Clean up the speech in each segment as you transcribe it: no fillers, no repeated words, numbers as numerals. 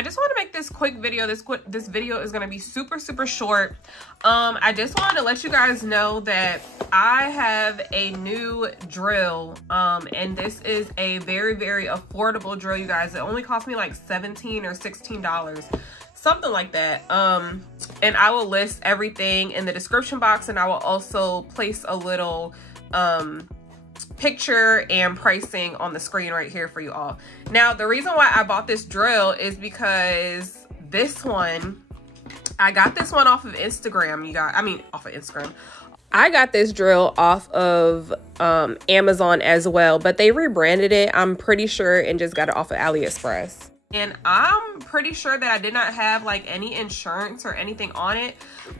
I just want to make this quick video. This video is going to be super short. I just wanted to let you guys know that I have a new drill, and this is a very affordable drill, you guys. It only cost me like $17 or $16, something like that. And I will list everything in the description box, and I will also place a little picture and pricing on the screen right here for you all. Now, the reason why I bought this drill is because this one, I got this one off of Instagram, you guys. I mean, off of Instagram. I got this drill off of Amazon as well, but they rebranded it, I'm pretty sure, and just got it off of AliExpress. And I'm pretty sure that I did not have like any insurance or anything on it,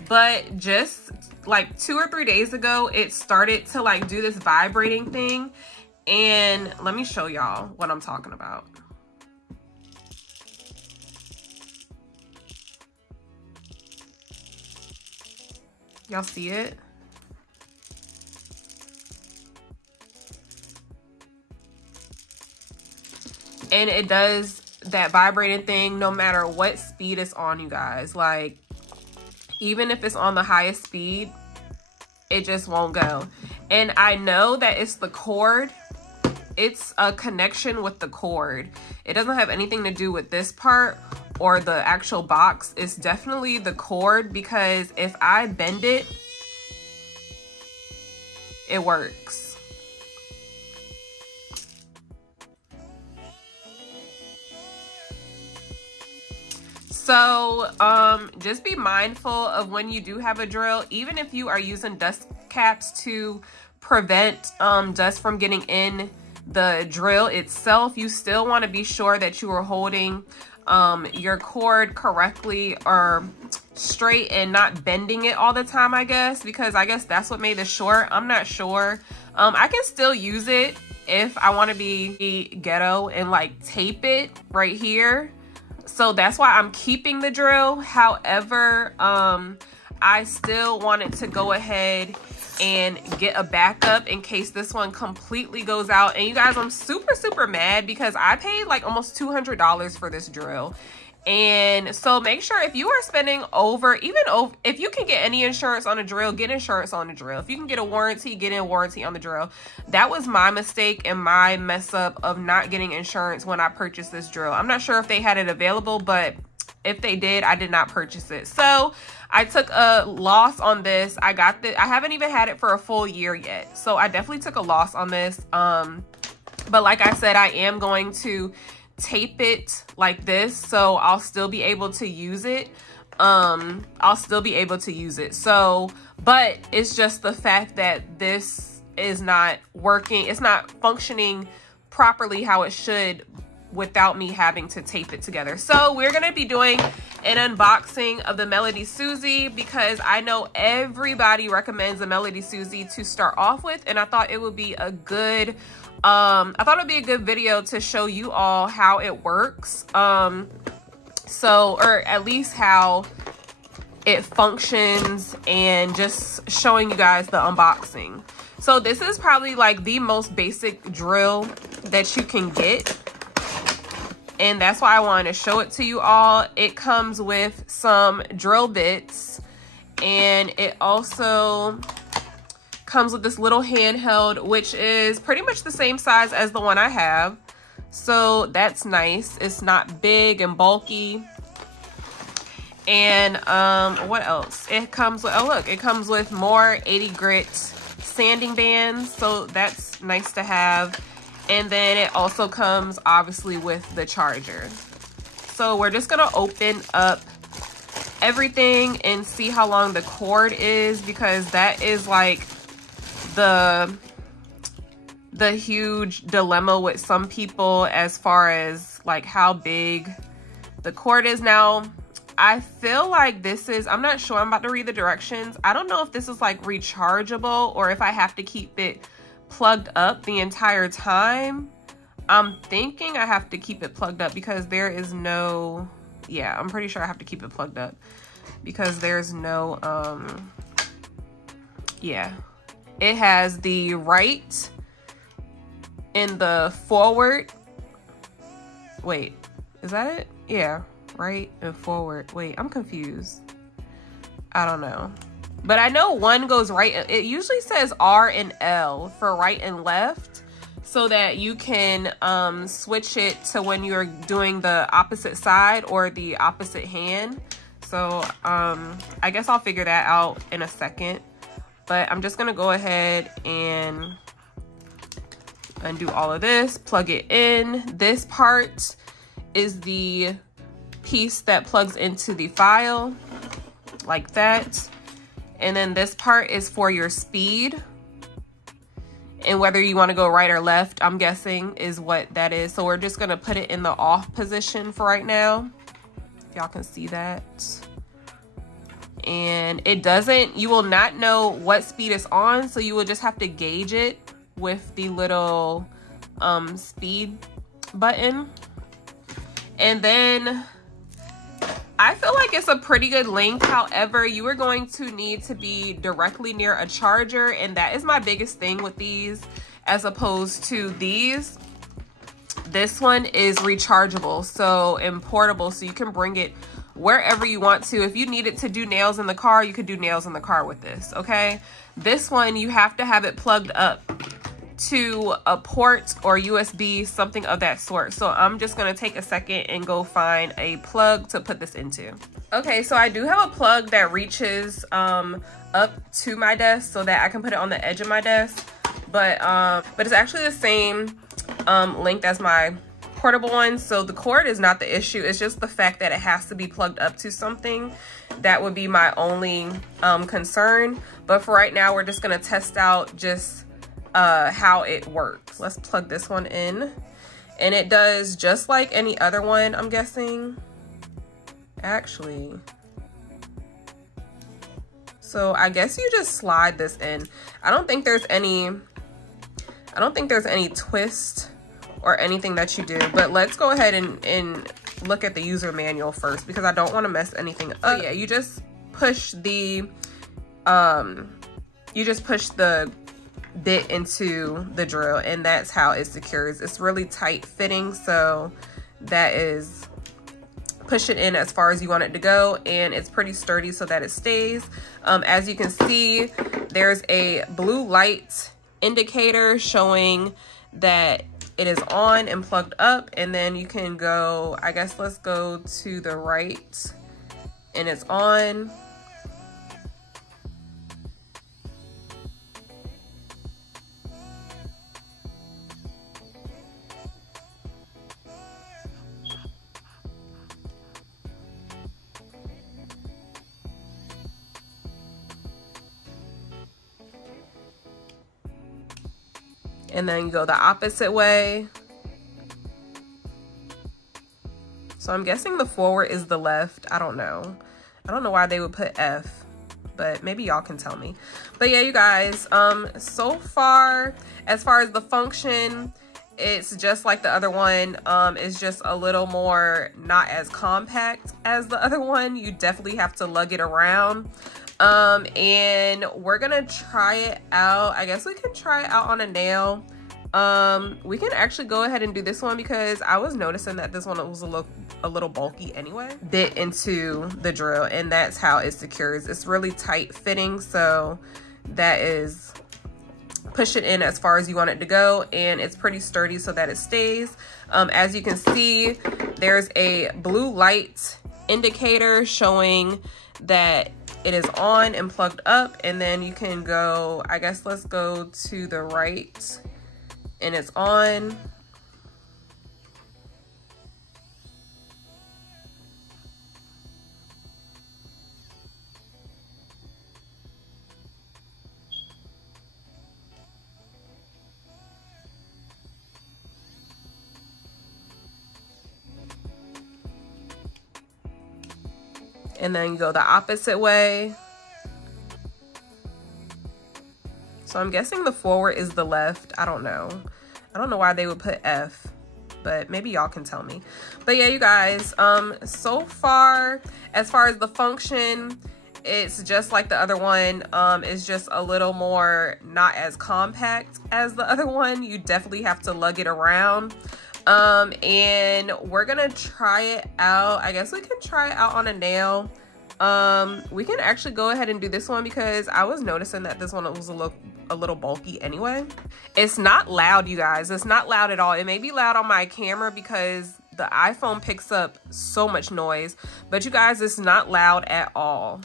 but just like 2 or 3 days ago, it started to like do this vibrating thing. And let me show y'all what I'm talking about. Y'all see it? And it does that vibrating thing no matter what speed it's on, you guys. Like, even if it's on the highest speed, it just won't go. And I know that it's the cord. It's a connection with the cord. It doesn't have anything to do with this part or the actual box. It's definitely the cord, because if I bend it, it works. So just be mindful of when you do have a drill, even if you are using dust caps to prevent dust from getting in the drill itself, you still want to be sure that you are holding your cord correctly or straight and not bending it all the time, I guess, because I guess that's what made this short. I'm not sure. I can still use it if I want to be ghetto and like tape it right here. So that's why I'm keeping the drill. However, I still wanted to go ahead and get a backup in case this one completely goes out. And you guys, I'm super mad because I paid like almost $200 for this drill. And so make sure if you are spending if you can get any insurance on a drill, get insurance on the drill. If you can get a warranty, get a warranty on the drill. That was my mistake and my mess up of not getting insurance when I purchased this drill. I'm not sure if they had it available, but if they did, I did not purchase it. So I took a loss on this. I haven't even had it for a full year yet. So I definitely took a loss on this. But like I said, I am going to tape it like this, so I'll still be able to use it. So, but it's just the fact that this is not working. It's not functioning properly how it should without me having to tape it together. So we're going to be doing an unboxing of the Melody Susie, because I know everybody recommends the Melody Susie to start off with, and I thought it would be a good video to show you all how it works. Or at least how it functions, and just showing you guys the unboxing. So this is probably like the most basic drill that you can get, and that's why I wanted to show it to you all. It comes with some drill bits, and it also comes with this little handheld, which is pretty much the same size as the one I have. So that's nice. It's not big and bulky. And what else? It comes with, oh look, it comes with more 80 grit sanding bands. So that's nice to have. And then it also comes obviously with the charger. So we're just gonna open up everything and see how long the cord is, because that is like the huge dilemma with some people as far as like how big the cord is. Now, I feel like this is, I'm not sure, I'm about to read the directions. I don't know if this is like rechargeable or if I have to keep it plugged up the entire time. I'm thinking I have to keep it plugged up, because there is no, yeah, I'm pretty sure I have to keep it plugged up, because there's no, yeah. It has the right and the forward. Wait, is that it? Yeah. right and forward. Wait, I'm confused. I don't know. But I know one goes right. It usually says R and L for right and left, so that you can switch it to when you're doing the opposite side or the opposite hand. So I guess I'll figure that out in a second. But I'm just gonna go ahead and undo all of this, plug it in. This part is the piece that plugs into the file, like that. And then this part is for your speed. And whether you want to go right or left, I'm guessing, is what that is. So we're just going to put it in the off position for right now. Y'all can see that. And it doesn't, you will not know what speed it's on. So you will just have to gauge it with the little speed button. And then I feel like it's a pretty good length. However, you are going to need to be directly near a charger, and that is my biggest thing with these as opposed to these. This one is rechargeable, so, and portable, so you can bring it wherever you want to. If you needed to do nails in the car, you could do nails in the car with this, okay? This one, you have to have it plugged up to a port or USB, something of that sort. So I'm just gonna take a second and go find a plug to put this into. Okay, so I do have a plug that reaches up to my desk so that I can put it on the edge of my desk, but it's actually the same length as my portable one, so the cord is not the issue. It's just the fact that it has to be plugged up to something. That would be my only concern. But for right now, we're just gonna test out just how it works. Let's plug this one in, and it does just like any other one, I'm guessing. Actually, so I guess you just slide this in. I don't think there's any twist or anything that you do, but let's go ahead and look at the user manual first, because I don't want to mess anything up. Oh yeah, you just push the bit into the drill, and that's how it secures. It's really tight fitting, so that is, push it in as far as you want it to go, and it's pretty sturdy so that it stays. As you can see, there's a blue light indicator showing that it is on and plugged up, and then you can go, I guess let's go to the right, and it's on. And then you go the opposite way. So I'm guessing the forward is the left. I don't know. I don't know why they would put F, but maybe y'all can tell me. But yeah, you guys, so far, as far as the function, it's just like the other one. It's just a little more not as compact as the other one. You definitely have to lug it around. And we're gonna try it out. I guess we can try it out on a nail. We can actually go ahead and do this one, because I was noticing that this one was a little bulky anyway. Bit into the drill, and that's how it secures. It's really tight fitting, so that is, push it in as far as you want it to go, and it's pretty sturdy so that it stays. As you can see, there's a blue light indicator showing that it is on and plugged up, and then you can go, I guess let's go to the right, and it's on. And then you go the opposite way. So I'm guessing the forward is the left. I don't know. I don't know why they would put F, but maybe y'all can tell me. But yeah, you guys, so far, as far as the function, it's just like the other one. It's just a little more not as compact as the other one. You definitely have to lug it around. And we're gonna try it out. I guess we can try it out on a nail. We can actually go ahead and do this one because I was noticing that this one was a little bulky anyway. It's not loud, you guys. It's not loud at all. It may be loud on my camera because the iPhone picks up so much noise, but you guys, it's not loud at all.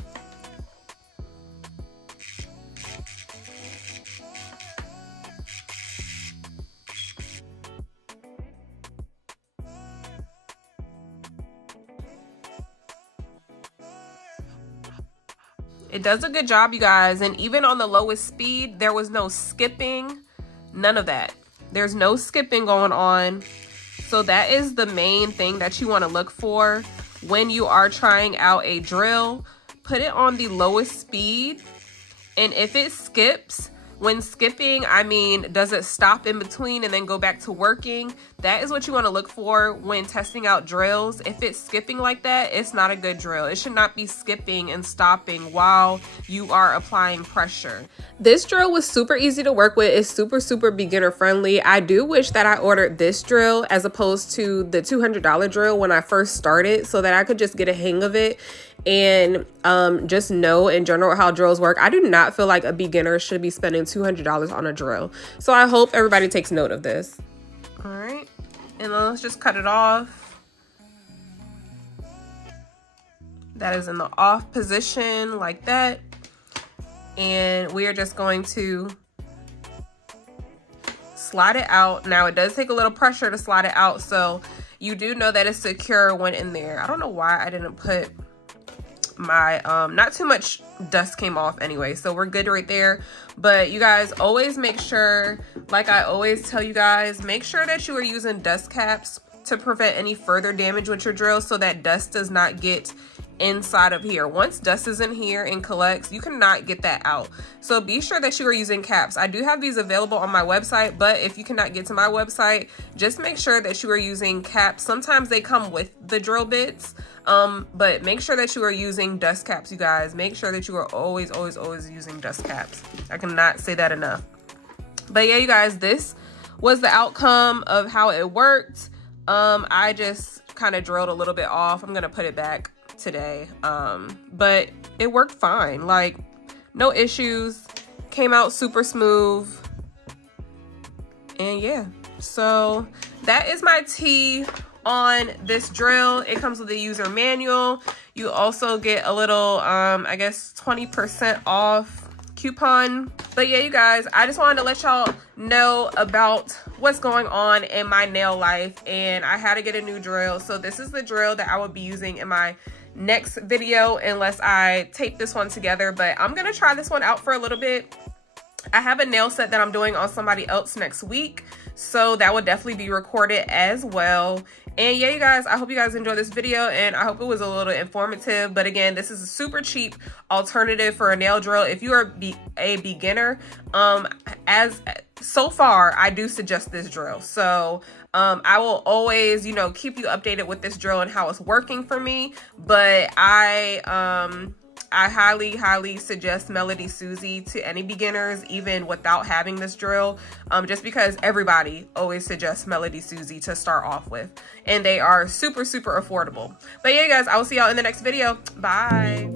It does a good job, you guys, and even on the lowest speed, there was no skipping, none of that. There's no skipping going on. So that is the main thing that you want to look for when you are trying out a drill. Put it on the lowest speed, and if it skips, when skipping, I mean, does it stop in between and then go back to working? That is what you want to look for when testing out drills. If it's skipping like that, it's not a good drill. It should not be skipping and stopping while you are applying pressure. This drill was super easy to work with. It's super beginner friendly. I do wish that I ordered this drill as opposed to the $200 drill when I first started, so that I could just get a hang of it and just know in general how drills work. I do not feel like a beginner should be spending $200 on a drill. So I hope everybody takes note of this. All right, and then let's just cut it off. That is in the off position like that. And we are just going to slide it out. Now it does take a little pressure to slide it out, so you do know that it's secure when in there. I don't know why I didn't put my not too much dust came off anyway, so we're good right there. But you guys, always make sure, like I always tell you guys, make sure that you are using dust caps to prevent any further damage with your drill, so that dust does not get inside of here. Once dust is in here and collects, you cannot get that out. So be sure that you are using caps. I do have these available on my website, but if you cannot get to my website, just make sure that you are using caps. Sometimes they come with the drill bits, but make sure that you are using dust caps, you guys. Make sure that you are always using dust caps. I cannot say that enough. But yeah, you guys, this was the outcome of how it worked. I just kind of drilled a little bit off. I'm gonna put it back today, but it worked fine. Like, no issues, came out super smooth. And yeah, so that is my tea on this drill. It comes with a user manual. You also get a little I guess 20% off coupon. But yeah, you guys, I just wanted to let y'all know about what's going on in my nail life, and I had to get a new drill. So this is the drill that I will be using in my next video, unless I tape this one together. But I'm gonna try this one out for a little bit. I have a nail set that I'm doing on somebody else next week, so that will definitely be recorded as well. And yeah, you guys, I hope you guys enjoyed this video, and I hope it was a little informative. But again, this is a super cheap alternative for a nail drill if you are a beginner. So far, I do suggest this drill. So I will always, you know, keep you updated with this drill and how it's working for me. But I highly suggest Melody Susie to any beginners, even without having this drill, just because everybody always suggests Melody Susie to start off with, and they are super affordable. But yeah, guys, I will see y'all in the next video. Bye.